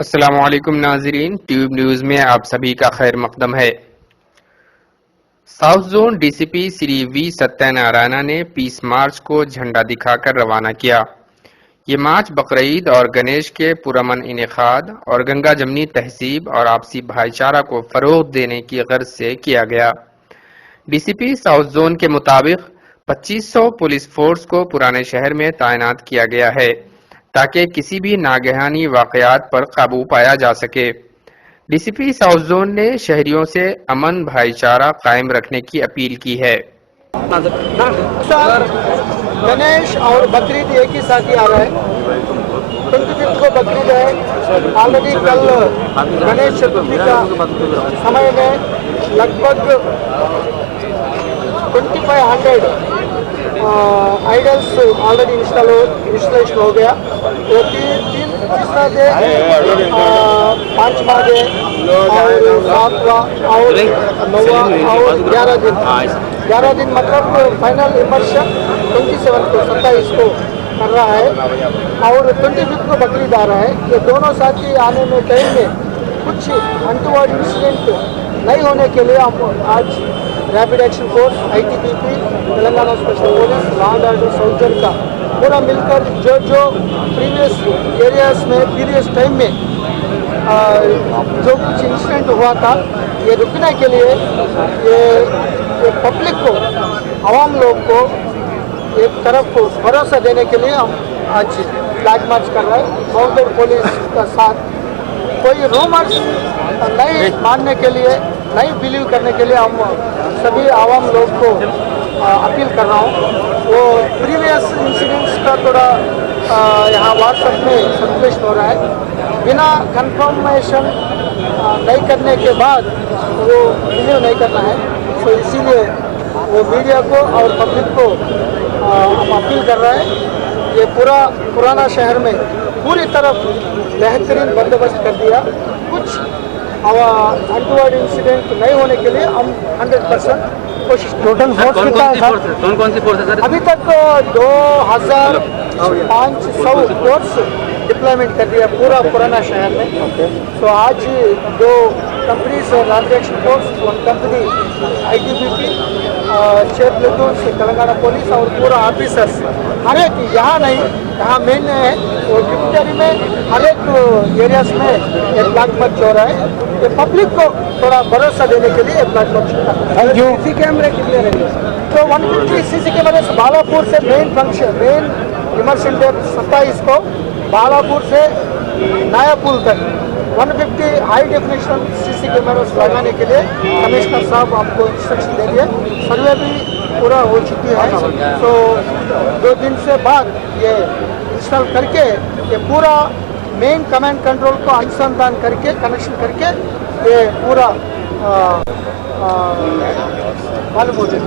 अस्सलामुअलैकुम नाज़रीन, tube news में आप सभी का खैर मकदम है। South zone DCP Shri V Satyanarayana ने पीस मार्च को झंडा दिखाकर रवाना किया। ये मार्च बकरीद और गणेश के पुरअमन इनेकाद और गंगा जमनी तहजीब और आपसी भाईचारा को फरोग देने की गर्ज से किया गया। डीसीपी साउथ जोन के मुताबिक 2500 पुलिस फोर्स को पुराने शहर में तैनात किया गया है ताकि किसी भी नागहानी वाकयात पर काबू पाया जा सके। डीसीपी साउथ जोन ने शहरियों से अमन भाईचारा कायम रखने की अपील की है। सर, गणेश और बकरीद एक ही साथ ही आ रहा है। 25 को बकरीद है। ऑलरेडी कल गणेश चतुर्थी का समय में लगभग 2500 आइडल्स ऑलरेडी इंस्टॉलेशन हो गया। तो तीसरा डे, पांचवा डे और सातवां और नौवां और 11 दिन मतलब फाइनल इमर्शन 27 को कर रहा है और 25 को बकरीद आ रहा है। ये दोनों साथी आने में टाइम में कुछ अनटूवर्ड इंसिडेंट नहीं होने के लिए हम आज rapid action force, ITBP, Telangana special police, law and order south zone का पूरा मिलकर जो प्रीवियस एरियाज में प्रीवियस टाइम में जो कुछ इंसिडेंट हुआ था, ये रुकने के लिए ये पब्लिक को, आवाम लोग को एक तरफ भरोसा देने के लिए हम आज फ्लैग मार्च कर रहे हैं। माउंटेड पुलिस का साथ कोई रूमर्स नहीं मानने के लिए, नहीं बिलीव करने के लिए हम सभी आवाम लोग को अपील कर रहा हूँ। वो प्रीवियस इंसिडेंट्स का थोड़ा यहाँ व्हाट्सएप में सर्कुलेशन हो रहा है। बिना कंफर्मेशन नहीं करने के बाद वो बिलीव नहीं करना है। तो इसीलिए वो मीडिया को और पब्लिक को हम अपील कर रहे हैं। ये पूरा पुराना शहर में पूरी तरफ बेहतरीन बंदोबस्त कर दिया। कुछ अनटूवर्ड इंसिडेंट नहीं होने के लिए हम 100% कोशिश। टोटल फोर्स कितना है सर? कौन सी फोर्स है सर? अभी तक 2500 फोर्स डिप्लॉयमेंट कर दिया पूरा पुराना शहर में। तो आज दो कंपनीज है, rapid action force, one company ITBP, 6 प्लेटून्स Telangana police और पूरा ऑफिसर्स हर एक, यहाँ नहीं, यहाँ मेन है और ट्रिब्यूटरी में हर एक एरियाज में एक फ्लैग मार्च हो रहा है। ये पब्लिक को थोड़ा भरोसा देने के लिए फ्लैग मार्च होता है। Thank you. सीसी कैमरे कितने रहेंगे? तो 150 सीसी कैमरे से बालापुर से main function, main immersion day 27 को बालापुर से नया पुल तक 150 हाई डेफिनेशन सीसी कैमरास लगाने के लिए कमिश्नर साहब आपको इंस्ट्रक्शन दे दिए। सर्वे भी पूरा हो चुकी है। तो 2 दिन से बाद ये इंस्टॉल करके ये पूरा मेन कमांड कंट्रोल को अनुसंधान करके कनेक्शन करके ये पूरा मालूम हो जाए।